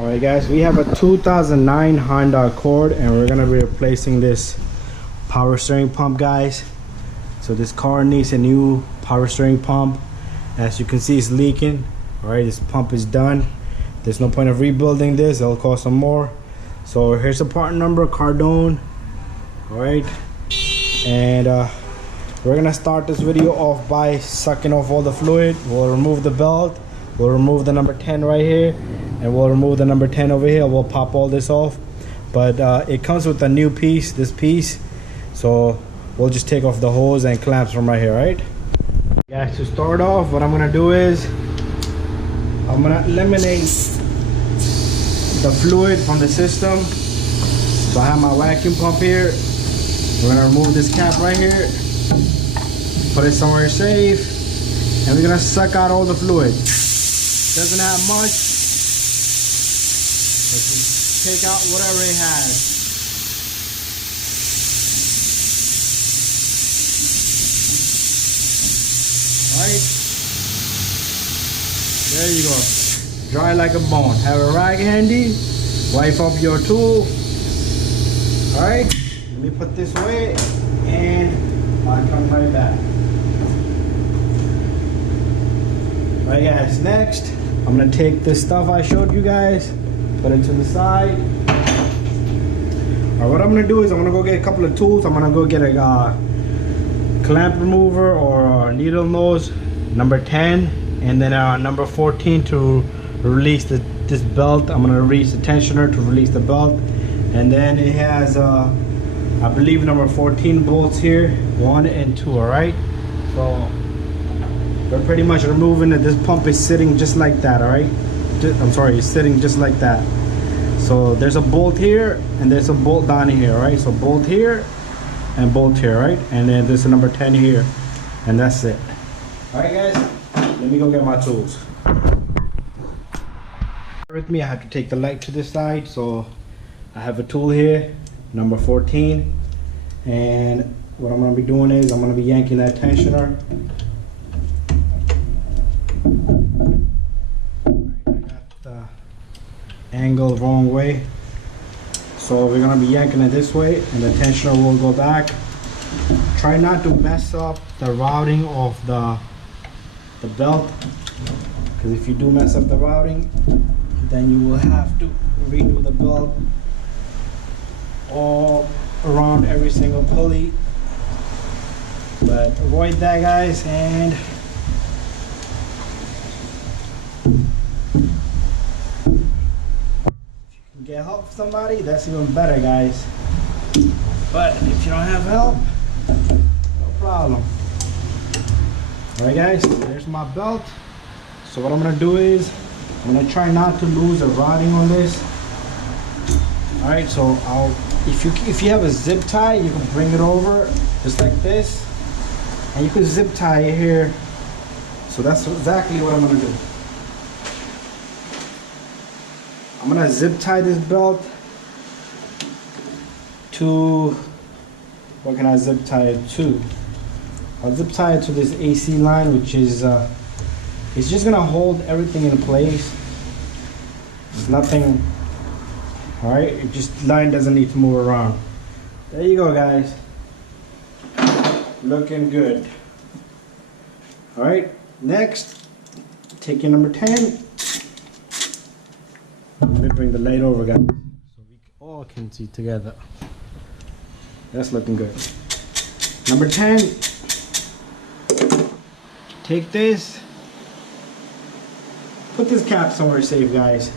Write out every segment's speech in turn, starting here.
Alright guys, we have a 2009 Honda Accord and we're gonna be replacing this power steering pump, guys. So this car needs a new power steering pump. As you can see, it's leaking. Alright, this pump is done. There's no point of rebuilding this, it'll cost some more. So here's the part number, Cardone. Alright, and we're gonna start this video off by sucking off all the fluid. We'll remove the belt, we'll remove the number 10 right here, and we'll remove the number 10 over here. We'll pop all this off, but it comes with a new piece, this piece, so we'll just take off the hose and clamps from right here. Right guys, to start off, what I'm gonna do is I'm gonna eliminate the fluid from the system. So I have my vacuum pump here. We're gonna remove this cap right here, put it somewhere safe, and we're gonna suck out all the fluid. Doesn't have much, but just take out whatever it has. Right, there you go, dry like a bone. Have a rag handy, wipe up your tool. All right, let me put this away and I'll come right back. All right guys, next I'm gonna take this stuff I showed you guys, put it to the side. All right, what I'm gonna do is I'm gonna go get a couple of tools. I'm gonna go get a clamp remover or a needle nose, number 10, and then number 14 to release this belt. I'm gonna release the tensioner to release the belt, and then it has I believe number 14 bolts here, 1 and 2. All right, so we're pretty much removing it. This pump is sitting just like that. All right, I'm sorry, it's sitting just like that. So there's a bolt here and there's a bolt down here. All right, so bolt here and bolt here, right? And then there's a number 10 here, and that's it. All right guys, let me go get my tools. With me, I have to take the light to this side, so I have a tool here, number 14, and what I'm going to be doing is I'm going to be yanking that tensioner. I got the angle wrong way, so we're going to be yanking it this way, and the tensioner will go back. Try not to mess up the routing of the belt, because if you do mess up the routing, then you will have to redo the belt all around every single pulley. But avoid that, guys. And if you can get help from somebody, that's even better, guys. But if you don't have help, no problem. Alright guys, there's my belt. So what I'm gonna do is I'm gonna try not to lose the routing on this. Alright, so if you have a zip tie, you can bring it over just like this, and you can zip tie it here. So that's exactly what I'm gonna do. I'm gonna zip tie this belt to, what can I zip tie it to? I'll zip tie it to this AC line, which is it's just gonna hold everything in place. It's nothing. All right, it just line doesn't need to move around. There you go, guys. Looking good. All right, next, take your number 10. Let me bring the light over, guys, so we all can see together. That's looking good. Number 10. Take this. Put this cap somewhere safe, guys.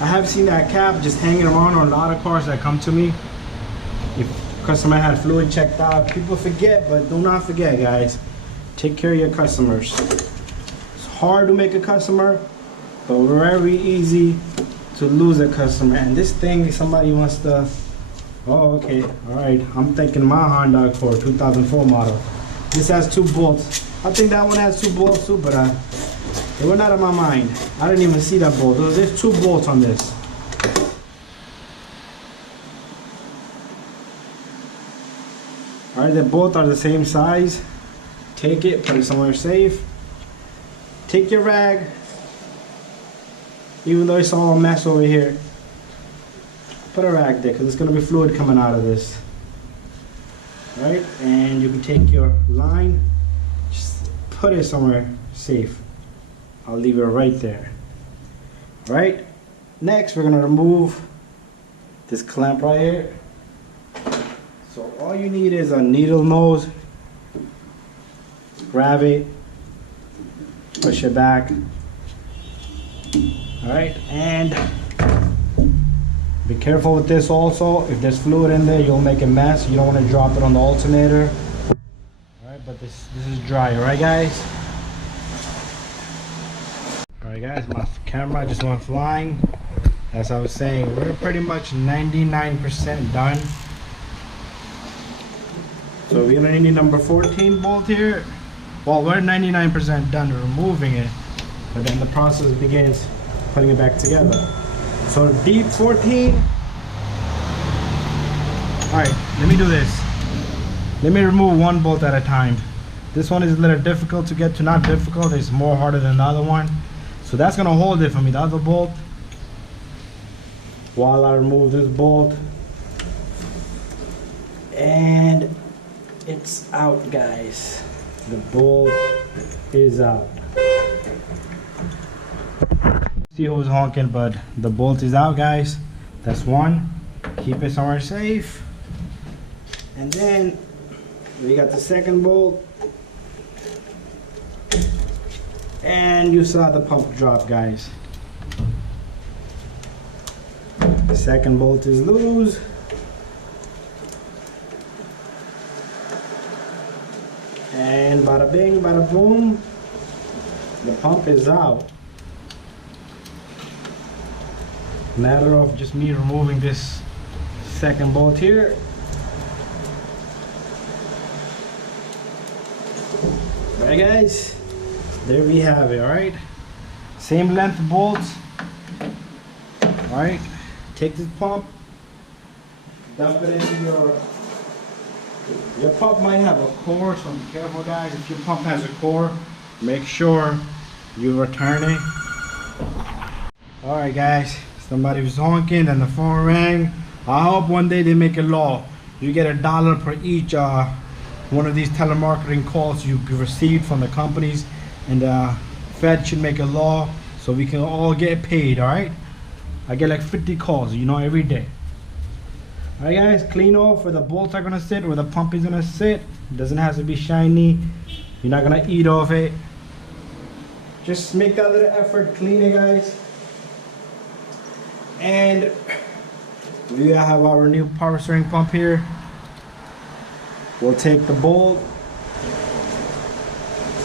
I have seen that cap just hanging around on a lot of cars that come to me. If customer had fluid checked out, people forget, but do not forget, guys. Take care of your customers. It's hard to make a customer, but very easy to lose a customer. And this thing, somebody wants to, oh, okay, all right. I'm thinking my Honda Accord 2004 model. This has 2 bolts. I think that one has 2 bolts too, but they went out of my mind. I didn't even see that bolt. There's 2 bolts on this. All right, they both are the same size. Take it, put it somewhere safe. Take your rag, even though it's all a mess over here. Put a rag there, because there's going to be fluid coming out of this. Right? And you can take your line, just put it somewhere safe. I'll leave it right there. Right? Next, we're going to remove this clamp right here. So all you need is a needle nose. Grab it, push it back. Alright, and be careful with this also. If there's fluid in there, you'll make a mess. You don't want to drop it on the alternator. Alright, but this is dry, alright guys? Alright guys, my camera just went flying. As I was saying, we're pretty much 99% done. So we're gonna need number 14 bolt here. Well, we're 99% done removing it, but then the process begins putting it back together. So deep 14. Alright, let me do this. Let me remove one bolt at a time. This one is a little difficult to get to, not difficult, it's more harder than the other one. So that's gonna hold it for me, the other bolt. While I remove this bolt. And it's out, guys. The bolt is out. See who's honking, but the bolt is out, guys. That's one. Keep it somewhere safe. And then we got the second bolt. And you saw the pump drop, guys. The second bolt is loose. And bada bing, bada boom, the pump is out. Matter of just me removing this second bolt here. Alright guys, there we have it, alright? Same length bolts. Alright, take this pump, dump it into your pump might have a core, so be careful guys. If your pump has a core, make sure you return it. Alright guys, somebody was honking and the phone rang. I hope one day they make a law. You get $1 per each one of these telemarketing calls you received from the companies, and the Fed should make a law so we can all get paid, alright? I get like 50 calls, you know, every day. Alright guys, clean off where the bolts are gonna sit, where the pump is gonna sit. It doesn't have to be shiny. You're not gonna eat off it. Just make that little effort, clean it guys. And we have our new power steering pump here. We'll take the bolt.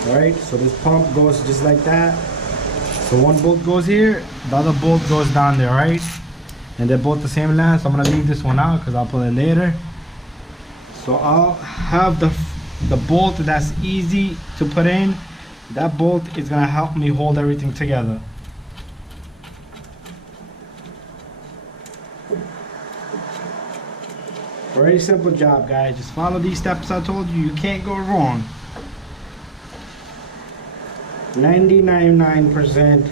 Alright, so this pump goes just like that. So one bolt goes here, the other bolt goes down there, right? And they're both the same length, so I'm gonna leave this one out because I'll pull it later. So I'll have the bolt that's easy to put in. That bolt is gonna help me hold everything together. Very simple job guys, just follow these steps I told you, you can't go wrong. 99.9%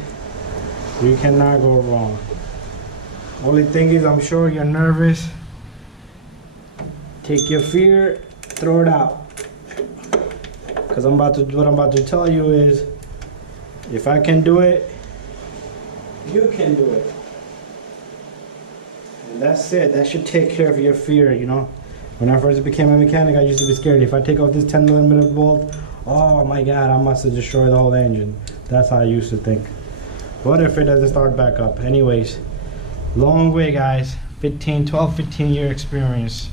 you cannot go wrong. Only thing is, I'm sure you're nervous. Take your fear, throw it out. Because what I'm about to tell you is, if I can do it, you can do it. And that's it. That should take care of your fear, you know. When I first became a mechanic, I used to be scared. If I take off this 10mm bolt, oh my God, I must have destroyed the whole engine. That's how I used to think. What if it doesn't start back up? Anyways. Long way guys, 12, 15 year experience.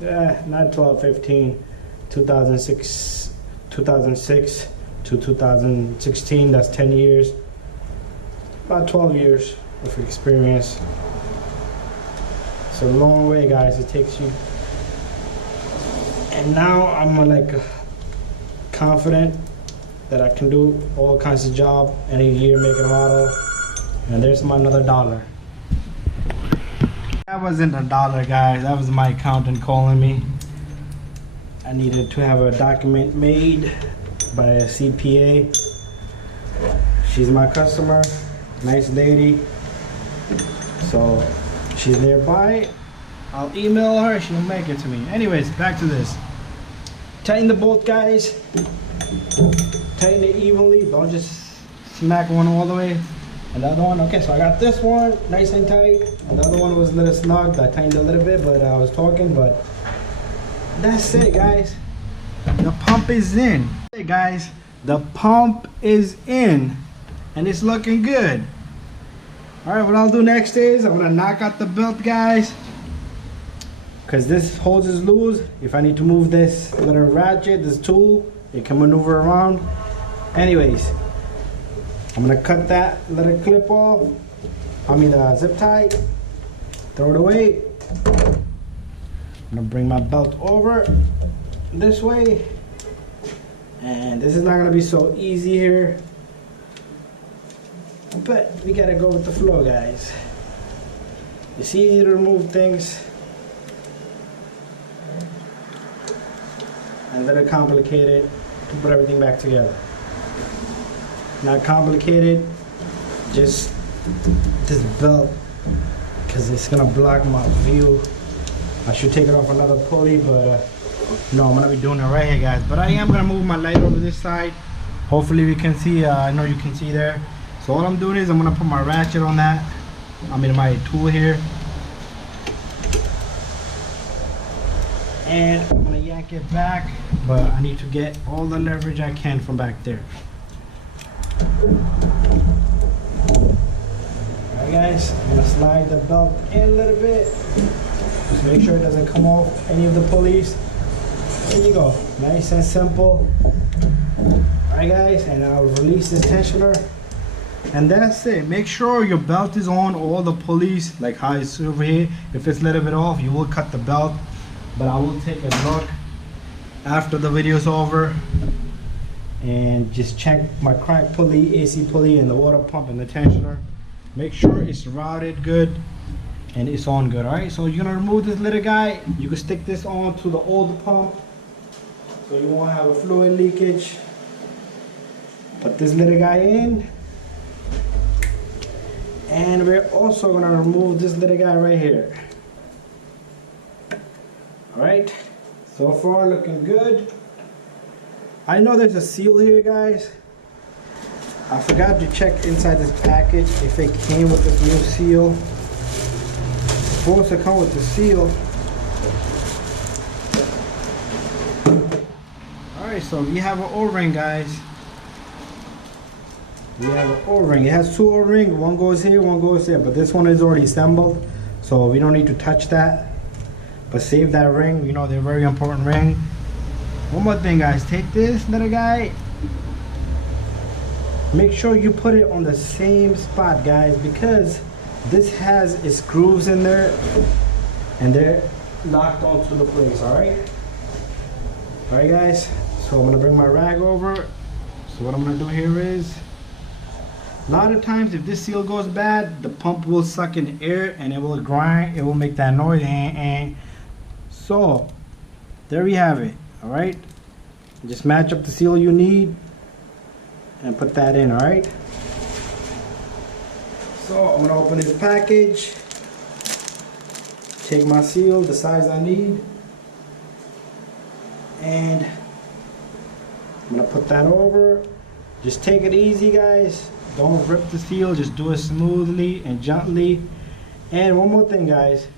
Yeah, not 12, 15, 2006 to 2016, that's 10 years. About 12 years of experience. It's a long way guys, it takes you. And now I'm like confident that I can do all kinds of job, any year, make and model. And there's my another $1. That wasn't $1 guys, that was my accountant calling me. I needed to have a document made by a CPA. She's my customer nice lady. So she's nearby. I'll email her, she'll make it to me. Anyways, back to this. Tighten the bolt, guys. Tighten it evenly. Don't just smack one all the way. And the other one, okay, so I got this one nice and tight. And the other one was a little snug. I tightened a little bit, but I was talking, but that's it, guys. The pump is in. Hey guys, the pump is in and it's looking good. All right, what I'll do next is I'm gonna knock out the belt, guys, because this hose is loose. If I need to move this little ratchet, this tool, it can maneuver around. Anyways, I'm gonna cut that little clip off. I mean the zip tie, throw it away. I'm gonna bring my belt over this way. And this is not gonna be so easy here, but we gotta go with the flow, guys. It's easy to remove things and a little complicated to put everything back together. Not complicated, just this belt, because it's gonna block my view. I should take it off another pulley, but no, I'm gonna be doing it right here, guys. But I am gonna move my light over this side. Hopefully we can see. I know you can see there. So all I'm doing is I'm gonna put my ratchet on that. I mean my tool here, and I'm gonna yank it back. But I need to get all the leverage I can from back there. Alright, guys. I'm gonna slide the belt in a little bit. Just make sure it doesn't come off any of the pulleys. There you go, nice and simple. Alright guys, and I'll release this tensioner. And that's it. Make sure your belt is on all the pulleys, like how it's over here. If it's a little bit off, you will cut the belt. But I will take a look after the video's over and just check my crank pulley, AC pulley, and the water pump and the tensioner. Make sure it's routed good and it's on good. Alright, so you're gonna remove this little guy. You can stick this on to the old pump so you won't have a fluid leakage. Put this little guy in, and we're also gonna remove this little guy right here. Alright, so far looking good. I know there's a seal here, guys. I forgot to check inside this package if it came with this new seal. It's supposed to come with the seal. Alright, so we have an O-ring, guys. We have an O-ring. It has two O-rings. One goes here, one goes there. But this one is already assembled, so we don't need to touch that. But save that ring. You know, they're a very important ring. One more thing, guys. Take this little guy. Make sure you put it on the same spot, guys, because this has its grooves in there and they're locked onto the place. Alright? Alright, guys. So I'm gonna bring my rag over. So what I'm gonna do here is, a lot of times if this seal goes bad, the pump will suck in air and it will grind. It will make that noise. So there we have it. Alright, just match up the seal you need and put that in. Alright, so I'm gonna open this package, take my seal the size I need, and I'm gonna put that over. Just take it easy, guys. Don't rip the seal, just do it smoothly and gently. And one more thing, guys,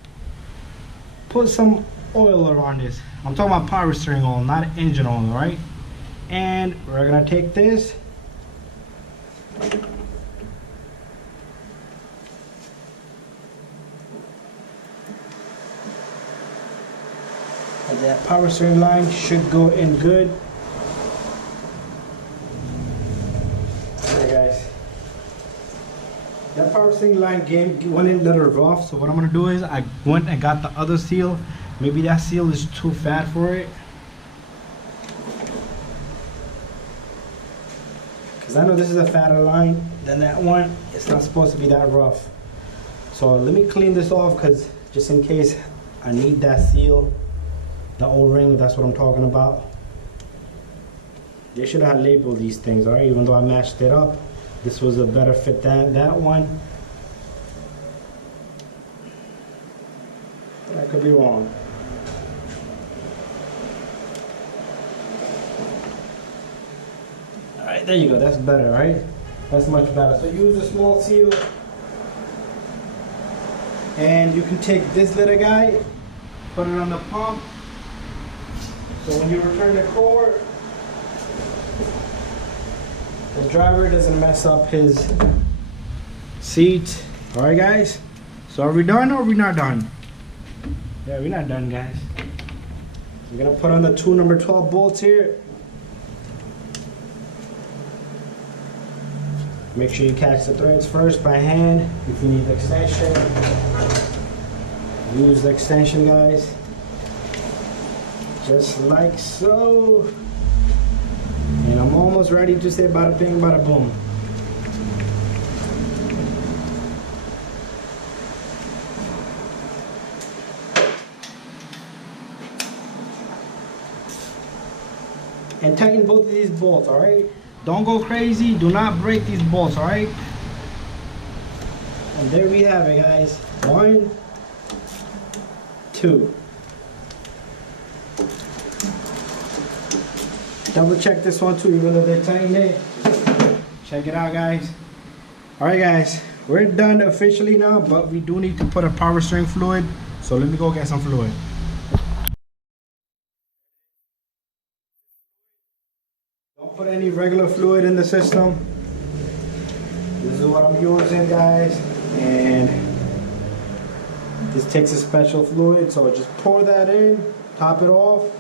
put some oil around this. I'm talking about power steering oil, not engine oil, right? And we're gonna take this, and that power steering line should go in good. Okay, guys, that power steering line went in a little rough, so what I'm gonna do is I went and got the other seal. Maybe that seal is too fat for it, because I know this is a fatter line than that one. It's not supposed to be that rough. So let me clean this off, because just in case I need that seal, the O-ring, that's what I'm talking about. They should have labeled these things, alright, even though I matched it up. This was a better fit than that one. I could be wrong. Alright, there you go. That's better, right? That's much better. So use a small seal. And you can take this little guy, put it on the pump. So when you return the cord, the driver doesn't mess up his seat. Alright guys, so are we done or are we not done? Yeah, we're not done, guys. We're gonna put on the two number 12 bolts here. Make sure you catch the threads first by hand. If you need the extension, use the extension, guys. Just like so. And I'm almost ready to say bada bing, bada boom. And tighten both of these bolts, alright? Don't go crazy, do not break these bolts, alright? And there we have it, guys. 1, 2. Double check this one too, even though they're tightened it. Check it out, guys. Alright guys, we're done officially now, but we do need to put a power steering fluid. So let me go get some fluid. Don't put any regular fluid in the system. This is what I'm using, guys. And this takes a special fluid, so just pour that in, top it off.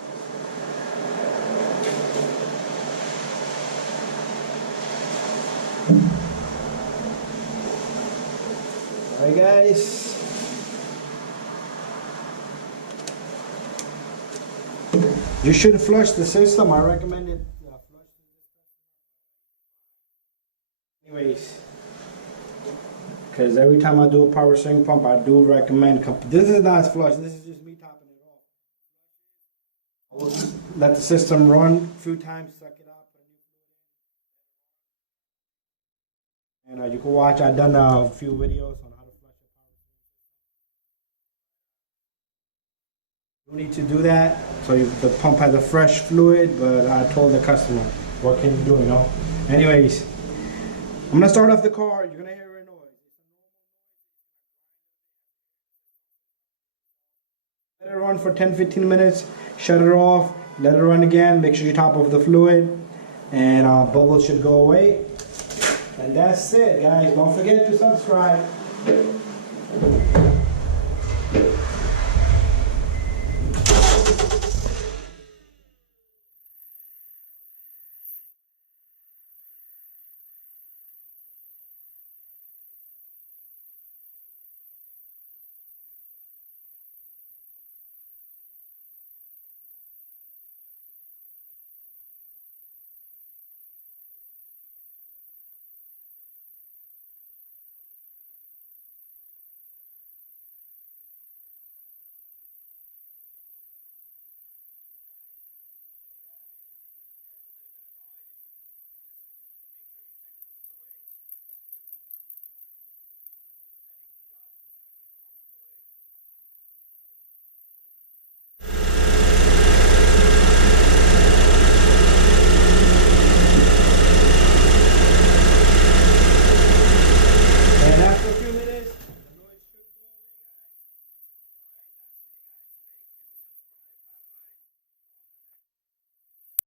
Alright guys, you should flush the system. I recommend it flush. Anyways, because every time I do a power steering pump, I do recommend. This is not flush. This is just me topping it off. I will just let the system run a few times, suck it up. And you can watch. I've done a few videos on how to flush a power steering. You need to do that so the pump has a fresh fluid, but I told the customer, what can you do, you know? Anyways, I'm gonna start off the car. You're gonna hear a noise. Let it run for 10-15 minutes, shut it off, let it run again, make sure you top off the fluid, and bubbles should go away. And that's it, guys. Don't forget to subscribe.